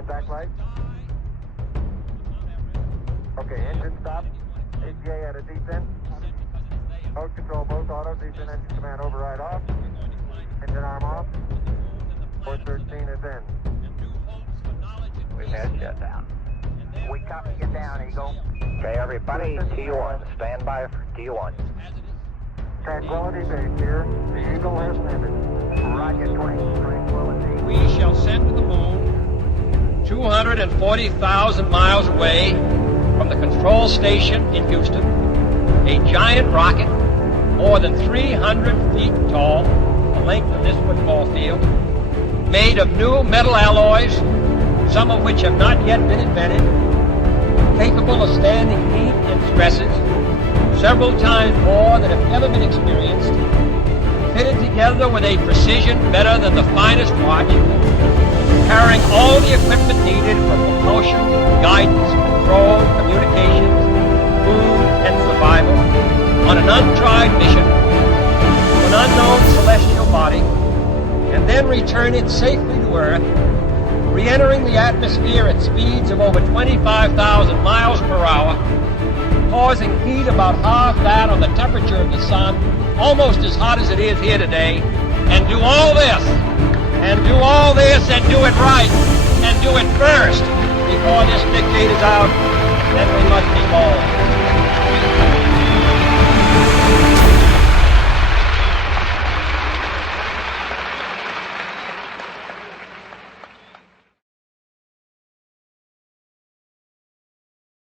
Contact light. Okay, engine stop. ATA at a descent. Mode control both auto. Descent engine command override off. Engine arm off. Port 13 is in. We've had shutdown. We copy you down, Eagle. Okay, everybody, T1. Stand by for T1. Tranquility Base here. The Eagle has landed. Roger, 20. Tranquility. We shall send to the moon 240,000 miles away from the control station in Houston, a giant rocket more than 300 feet tall, the length of this football field, made of new metal alloys, some of which have not yet been invented, capable of standing heat and stresses several times more than have ever been experienced, fitted together with a precision better than the finest watch, carrying all the equipment needed for propulsion, guidance, control, communications, food, and survival on an untried mission to an unknown celestial body, and then return it safely to Earth, re-entering the atmosphere at speeds of over 25,000 miles per hour, causing heat about half that on the temperature of the sun, almost as hot as it is here today, and do all this, and do it right, and do it first before this decade is out, then we must evolve.